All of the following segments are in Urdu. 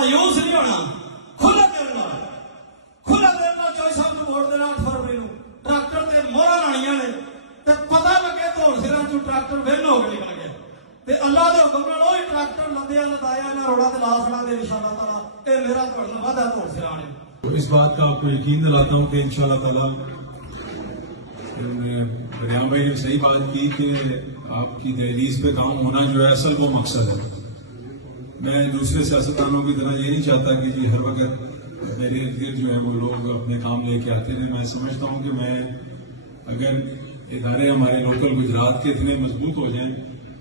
مایوس نہیں ہونا، کھلا دل نال چوئی صاحب کو ووٹ دینا 8 فروری نو، ٹریکٹر تے موہراں لانیاں نے تے پتہ لگے دھوڑ سراں چوں ٹریکٹر ون ہو کے نکل گیا تے اللہ دے حکم نال وہی ٹریکٹر لدیا لدایا انہاں روڑاں تے لا کھڑا دے انشاءاللہ تعالی اے میرا تھوڑا وعدہ دھوڑ سراں نے۔ اس بات کا آپ کو یقین دلاتا ہوں کہ انشاءاللہ تعالی ریاں بھائی نے صحیح بات کی کہ آپ کی دہلیز پہ کام ہونا جو ہے اصل وہ مقصد ہے۔ میں دوسرے سیاستدانوں کی طرح یہ نہیں چاہتا کہ جی ہر وقت میرے ارد گرد جو ہے وہ لوگ اپنے کام لے کے آتے ہیں۔ میں سمجھتا ہوں کہ میں اگر ادارے ہمارے لوکل گجرات کے اتنے مضبوط ہو جائیں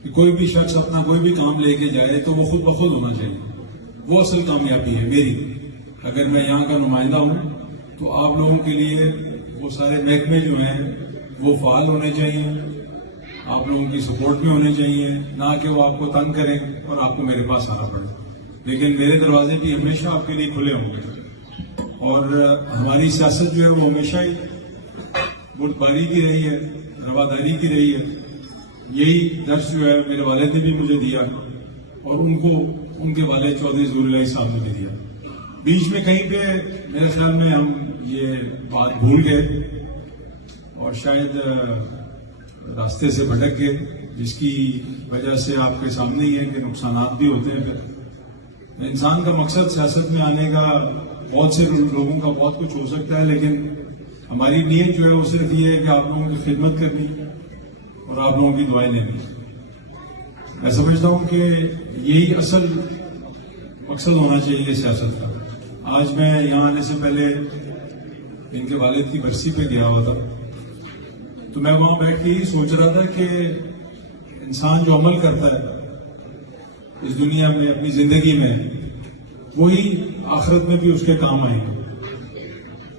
کہ کوئی بھی شخص اپنا کوئی بھی کام لے کے جائے تو وہ خود بخود ہونا چاہیے، وہ اصل کامیابی ہے میری۔ اگر میں یہاں کا نمائندہ ہوں تو آپ لوگوں کے لیے وہ سارے محکمے جو ہیں وہ فعال ہونے چاہیے، آپ لوگوں کی سپورٹ بھی ہونے چاہیے، نہ کہ وہ آپ کو تنگ کریں اور آپ کو میرے پاس آنا پڑے۔ لیکن میرے دروازے بھی ہمیشہ آپ کے لیے کھلے ہوں گے، اور ہماری سیاست جو ہے وہ ہمیشہ ہی بردباری کی رہی ہے، رواداری کی رہی ہے۔ یہی درس جو ہے میرے والد نے بھی مجھے دیا اور ان کے والد چودھری ظہور الہی صاحب نے بھی دیا۔ بیچ میں کہیں پہ میرے خیال میں ہم یہ بات بھول گئے اور شاید راستے سے بھٹک گئے، جس کی وجہ سے آپ کے سامنے ہی ہے کہ نقصانات بھی ہوتے ہیں۔ پھر انسان کا مقصد سیاست میں آنے کا بہت سے لوگوں کا بہت کچھ ہو سکتا ہے، لیکن ہماری نیت جو ہے وہ صرف یہ ہے کہ آپ لوگوں کی خدمت کرنی اور آپ لوگوں کی دعائیں لینی۔ میں سمجھتا ہوں کہ یہی اصل مقصد ہونا چاہیے سیاست کا۔ آج میں یہاں آنے سے پہلے ان کے والد کی برسی پہ گیا ہوا تھا، تو میں وہاں بیٹھ کے ہی سوچ رہا تھا کہ انسان جو عمل کرتا ہے اس دنیا میں اپنی زندگی میں وہی آخرت میں بھی اس کے کام آئے گا۔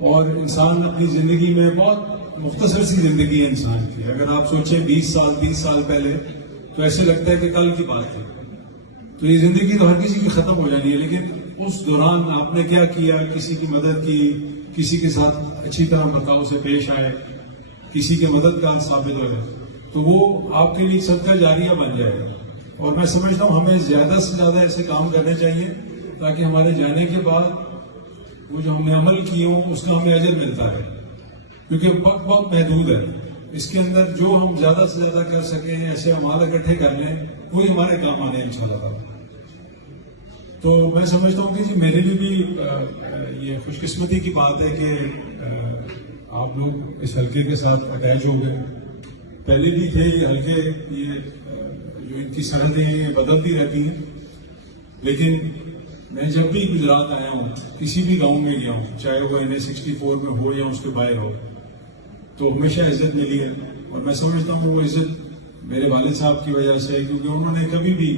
اور انسان اپنی زندگی میں بہت مختصر سی زندگی ہے انسان کی۔ اگر آپ سوچیں 20 سال پہلے تو ایسے لگتا ہے کہ کل کی بات ہے، تو یہ زندگی تو ہر کسی کی ختم ہو جانی ہے، لیکن اس دوران آپ نے کیا کیا، کسی کی مدد کی، کسی کے ساتھ اچھی طرح برتاؤ سے پیش آئے، کسی کے مددگار ثابت ہوئے، تو وہ آپ کے لیے صدقہ جاریہ بن جائے گا۔ اور میں سمجھتا ہوں ہمیں زیادہ سے زیادہ ایسے کام کرنے چاہیے تاکہ ہمارے جانے کے بعد وہ جو ہم نے عمل کیے ہوں اس کا ہمیں اجر ملتا ہے، کیونکہ وقت بہت محدود ہے۔ اس کے اندر جو ہم زیادہ سے زیادہ کر سکیں، ایسے اعمال اکٹھے کر لیں، وہی ہمارے کام آنے ہیں انشاءاللہ۔ تو میں سمجھتا ہوں کہ جی میرے لیے بھی یہ خوش قسمتی کی بات ہے کہ آپ لوگ اس حلقے کے ساتھ اٹیچ ہو گئے۔ پہلے بھی تھے یہ حلقے، یہ جو ان کی سرحدیں ہیں بدلتی رہتی ہیں، لیکن میں جب بھی گجرات آیا ہوں، کسی بھی گاؤں میں گیا ہوں، چاہے وہ NH-64 میں ہو یا اس کے باہر ہو، تو ہمیشہ عزت ملی ہے۔ اور میں سمجھتا ہوں کہ وہ عزت میرے والد صاحب کی وجہ سے ہے، کیونکہ انہوں نے کبھی بھی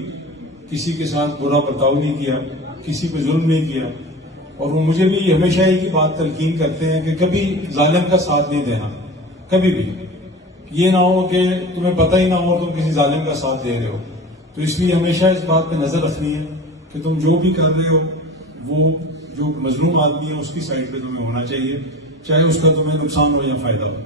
کسی کے ساتھ برا برتاؤ نہیں کیا، کسی پہ ظلم نہیں کیا، اور وہ مجھے بھی ہمیشہ ایک ہی بات تلقین کرتے ہیں کہ کبھی ظالم کا ساتھ نہیں دینا، کبھی بھی یہ نہ ہو کہ تمہیں پتہ ہی نہ ہو تم کسی ظالم کا ساتھ دے رہے ہو۔ تو اس لیے ہمیشہ اس بات پہ نظر رکھنی ہے کہ تم جو بھی کر رہے ہو وہ جو مظلوم آدمی ہے اس کی سائڈ پہ تمہیں ہونا چاہیے، چاہے اس کا تمہیں نقصان ہو یا فائدہ ہو۔